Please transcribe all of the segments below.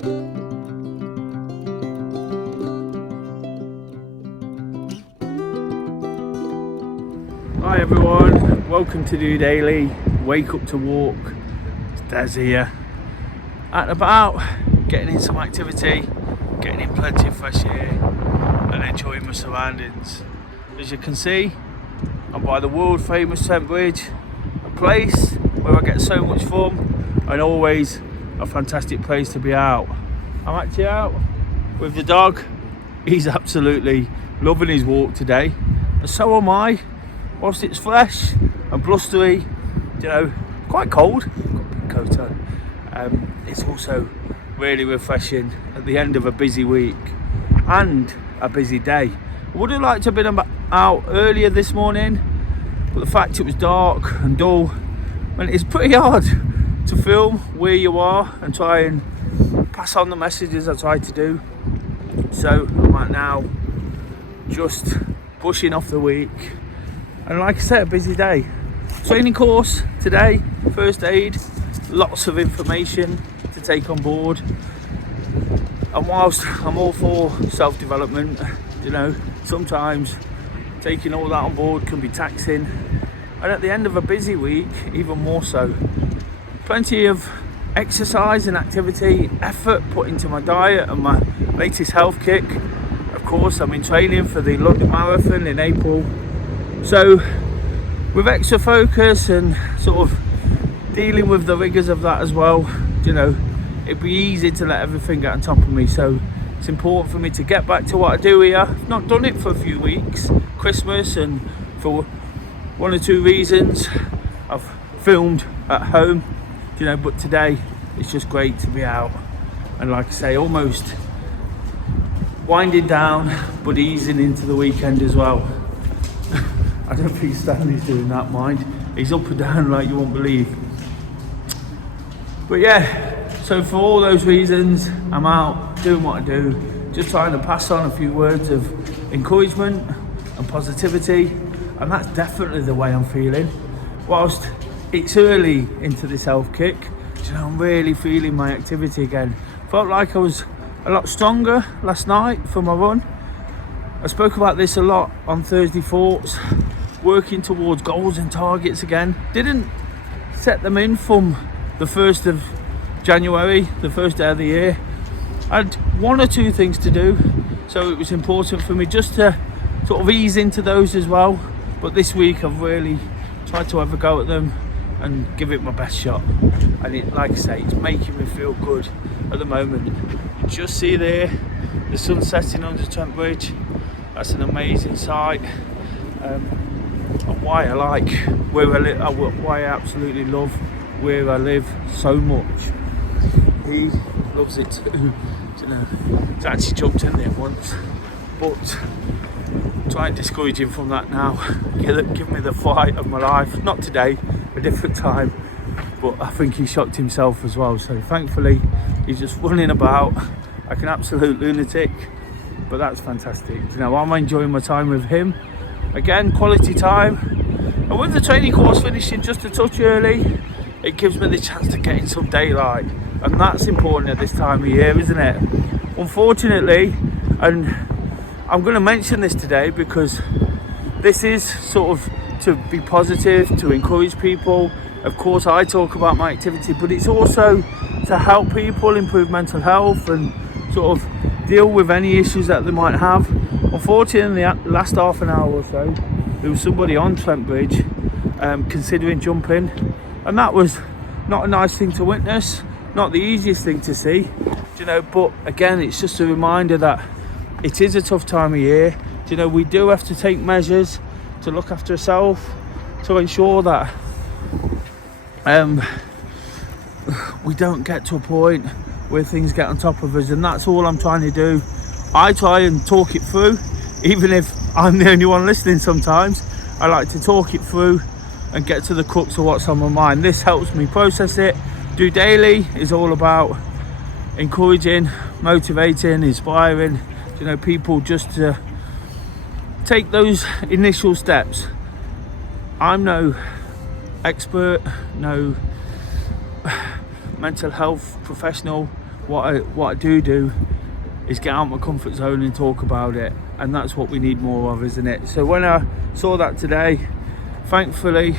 Hi everyone, welcome to DOdaily, Wake Up to Walk. It's Des here, out and about, getting in some activity, getting in plenty of fresh air and enjoying my surroundings. As you can see, I'm by the world famous Trent Bridge, a place where I get so much fun and always a fantastic place to be out. I'm actually out with the dog. He's absolutely loving his walk today, and so am I. Whilst it's fresh and blustery, quite cold, got a big coat on, it's also really refreshing at the end of a busy week and a busy day. I would have liked to have been out earlier this morning, but the fact it was dark and dull, and it's pretty hard to film where you are and try and pass on the messages I try to do. So I'm out now, just brushing off the week. And like I said, a busy day. Training course today, first aid, lots of information to take on board. And whilst I'm all for self-development, sometimes taking all that on board can be taxing. And at the end of a busy week, even more so. Plenty of exercise and activity, effort put into my diet and my latest health kick. Of course, I'm in training for the London Marathon in April. So with extra focus and sort of dealing with the rigours of that as well, it'd be easy to let everything get on top of me. So it's important for me to get back to what I do here. I've not done it for a few weeks, Christmas, and for one or two reasons I've filmed at home, but today it's just great to be out and, like I say, almost winding down but easing into the weekend as well. I don't think Stanley's doing that, mind. He's up and down like you won't believe. But yeah, so for all those reasons, I'm out doing what I do, just trying to pass on a few words of encouragement and positivity, and that's definitely the way I'm feeling. Whilst it's early into this health kick, I'm really feeling my activity again. Felt like I was a lot stronger last night for my run. I spoke about this a lot on Thursday Thoughts, working towards goals and targets again. Didn't set them in from the 1st of January, the first day of the year. I had one or two things to do, so it was important for me just to sort of ease into those as well. But this week I've really tried to have a go at them and give it my best shot. And it, like I say, it's making me feel good at the moment. You just see there, the sun setting under Trent Bridge. That's an amazing sight. And why I like where I live, why I absolutely love where I live so much. He loves it too. He's actually jumped in there once, but try and discourage him from that now. Give me the fight of my life. Not today, a different time. But I think he shocked himself as well. So thankfully, he's just running about like an absolute lunatic. But that's fantastic. I'm enjoying my time with him. Again, quality time. And with the training course finishing just a touch early, it gives me the chance to get in some daylight. And that's important at this time of year, isn't it? Unfortunately, and I'm going to mention this today because this is sort of to be positive, to encourage people. Of course, I talk about my activity, but it's also to help people improve mental health and sort of deal with any issues that they might have. Unfortunately, in the last half an hour or so, there was somebody on Trent Bridge considering jumping, and that was not a nice thing to witness, not the easiest thing to see, but again, it's just a reminder that it is a tough time of year. We do have to take measures to look after ourselves, to ensure that we don't get to a point where things get on top of us, and that's all I'm trying to do. I try and talk it through, even if I'm the only one listening sometimes. I like to talk it through and get to the crux of what's on my mind. This helps me process it. DOdaily is all about encouraging, motivating, inspiring, people just to take those initial steps. I'm no expert, no mental health professional, what I do is get out of my comfort zone and talk about it, and that's what we need more of, isn't it? So when I saw that today, thankfully,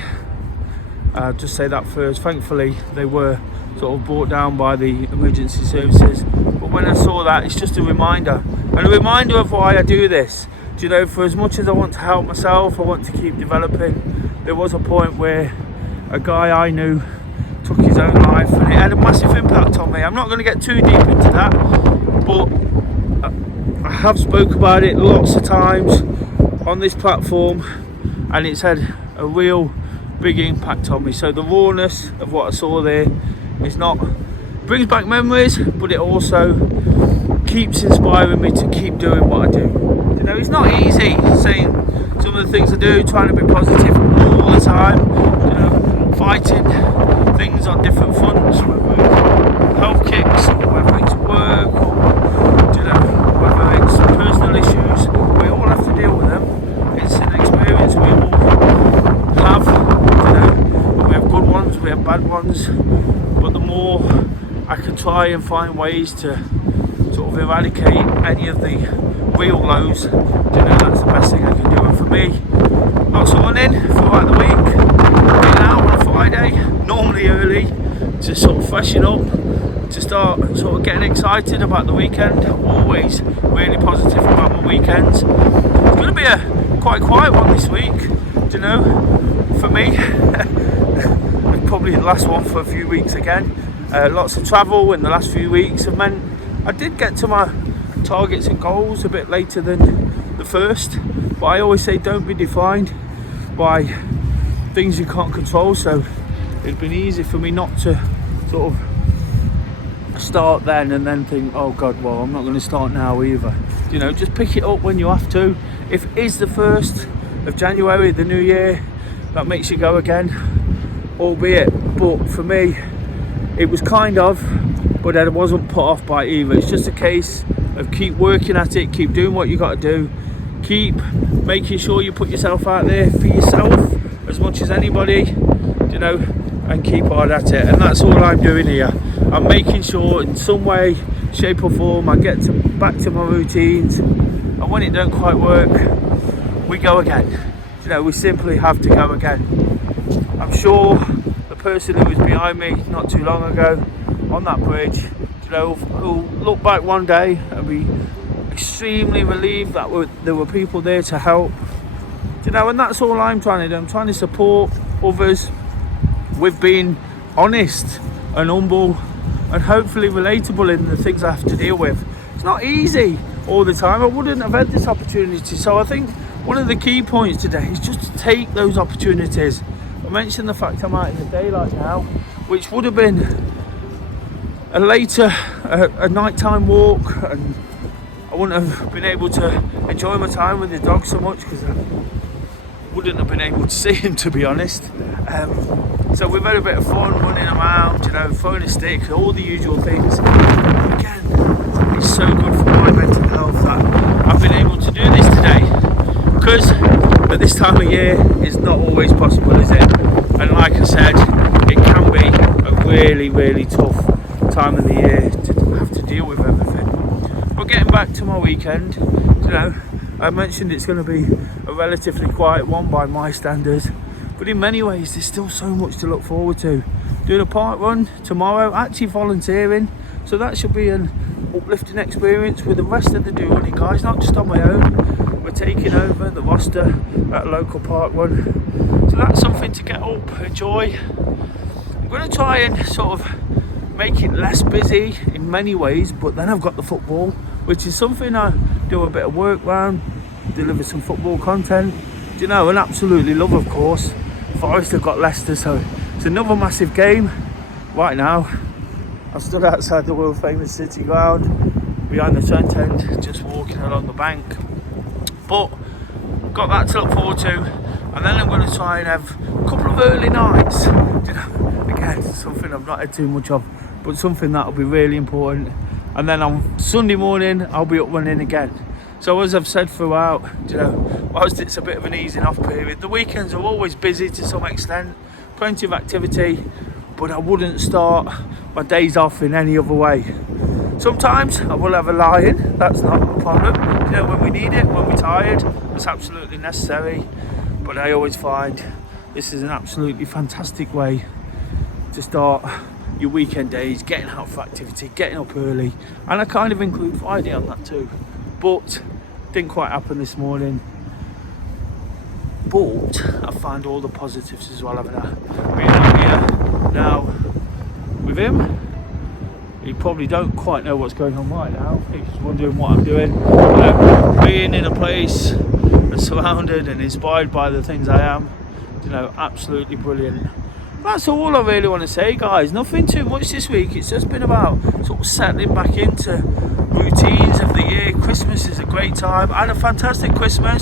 just say that first, thankfully they were sort of brought down by the emergency services. But when I saw that, it's just a reminder, and a reminder of why I do this. Do you know, for as much as I want to help myself, I want to keep developing, there was a point where a guy I knew took his own life, and it had a massive impact on me. I'm not going to get too deep into that, but I have spoke about it lots of times on this platform, and it's had a real big impact on me. So the rawness of what I saw there is not, brings back memories, but it also keeps inspiring me to keep doing what I do. You know, it's not easy saying some of the things I do, trying to be positive all the time, you know, fighting things on different fronts, whether it's health kicks or whether it's work or, you know, whether it's personal issues. We all have to deal with them. It's an experience we all have, you know. We have good ones, we have bad ones, but the more I can try and find ways to sort of eradicate any of the real lows, you know, that's the best thing I can do. And for me, lots of running throughout the week, getting out on a Friday, normally early, to sort of freshen up, to start sort of getting excited about the weekend. Always really positive about my weekends. It's going to be a quite quiet one this week, you know, for me. Probably the last one for a few weeks again. Lots of travel in the last few weeks have meant I did get to my targets and goals a bit later than the first, but I always say don't be defined by things you can't control. So it'd been easy for me not to sort of start then and then think, oh god, well, I'm not going to start now either. You know, just pick it up when you have to. If it is the 1st of January, the new year, that makes you go again, albeit. But for me, it was kind of, but I wasn't put off by either. It's just a case of keep working at it, keep doing what you got to do, keep making sure you put yourself out there for yourself as much as anybody, you know, and keep hard at it. And that's all I'm doing here. I'm making sure in some way, shape or form, I get back to my routines, and when it don't quite work, we go again. You know, we simply have to go again. I'm sure the person who was behind me not too long ago on that bridge, you know, will look back one day and be extremely relieved that there were people there to help. You know, and that's all I'm trying to do. I'm trying to support others with being honest and humble and hopefully relatable in the things I have to deal with. It's not easy all the time. I wouldn't have had this opportunity. So I think one of the key points today is just to take those opportunities. I mentioned the fact I'm out in the daylight now, which would have been a later, a nighttime walk, and I wouldn't have been able to enjoy my time with the dog so much because I wouldn't have been able to see him, to be honest. So we've had a bit of fun running around, you know, throwing a stick, all the usual things. Again, it's so good for my mental health that I've been able to do this today, because at this time of year it's not always possible, is it? And like I said, it can be a really, really tough time of the year to have to deal with everything. But getting back to my weekend, you know, I mentioned it's going to be a relatively quiet one by my standards, but in many ways there's still so much to look forward to. Doing a park run tomorrow, actually volunteering, so that should be an uplifting experience with the rest of the DOdaily guys, not just on my own. We're taking over the roster at a local park run, so that's something to get up, enjoy. I'm going to try and sort of make it less busy in many ways, but then I've got the football, which is something I do a bit of work around, deliver some football content, you know, and absolutely love, of course. Forest have got Leicester, so it's another massive game. Right now, I stood outside the world famous City ground, behind the Trent end, just walking along the bank. But got that to look forward to, and then I'm going to try and have a couple of early nights. You know, again, something I've not had too much of, but something that will be really important. And then on Sunday morning, I'll be up running again. So as I've said throughout, you know, whilst it's a bit of an easing off period, the weekends are always busy to some extent, plenty of activity, but I wouldn't start my days off in any other way. Sometimes I will have a lie-in, that's not a problem. You know, when we need it, when we're tired, it's absolutely necessary. But I always find this is an absolutely fantastic way to start your weekend days, getting out for activity, getting up early. And I kind of include Friday on that too. But didn't quite happen this morning. But I found all the positives as well, haven't I? Being out here now with him, you probably don't quite know what's going on right now. He's wondering what I'm doing. Being in a place and surrounded and inspired by the things I am, absolutely brilliant. That's all I really want to say, guys. Nothing too much this week. It's just been about sort of settling back into routines of the year. Christmas is a great time. I had a fantastic Christmas.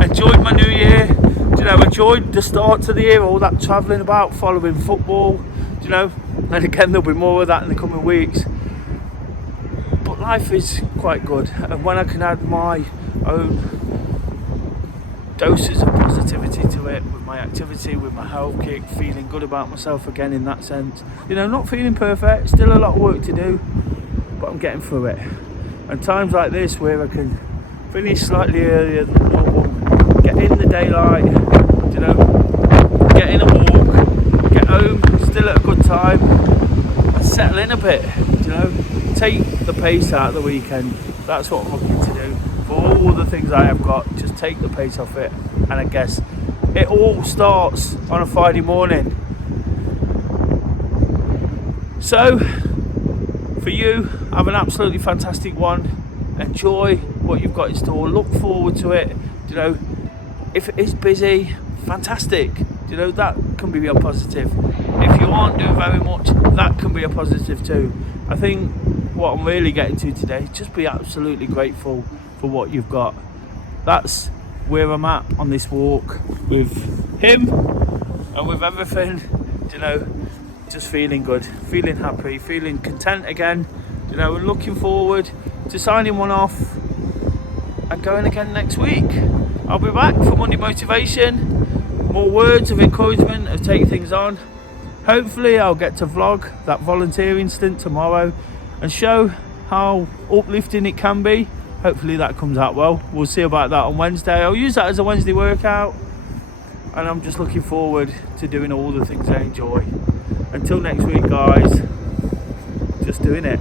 Enjoyed my new year. Enjoyed the start to the year. All that travelling about, following football. And again, there'll be more of that in the coming weeks. But life is quite good. And when I can add my own doses of positivity to it, with my activity, with my health kick, feeling good about myself again in that sense. Not feeling perfect, still a lot of work to do, but I'm getting through it. And times like this where I can finish slightly earlier than normal, get in the daylight, get in a walk, get home, still at a good time, and settle in a bit, take the pace out of the weekend. That's what I'm looking to do. For all the things I have got, just take the pace off it. And I guess it all starts on a Friday morning. So for you, have an absolutely fantastic one. Enjoy what you've got in store, look forward to it. If it is busy, fantastic, that can be a positive. If you aren't doing very much, that can be a positive too. I think what I'm really getting to today, just be absolutely grateful for what you've got. That's where I'm at on this walk with him and with everything, just feeling good, feeling happy, feeling content again, and looking forward to signing one off and going again next week. I'll be back for Monday Motivation, more words of encouragement of take things on. Hopefully I'll get to vlog that volunteering stint tomorrow and show how uplifting it can be. Hopefully that comes out well. We'll see about that on Wednesday. I'll use that as a Wednesday workout, and I'm just looking forward to doing all the things I enjoy. Until next week, guys, just doing it.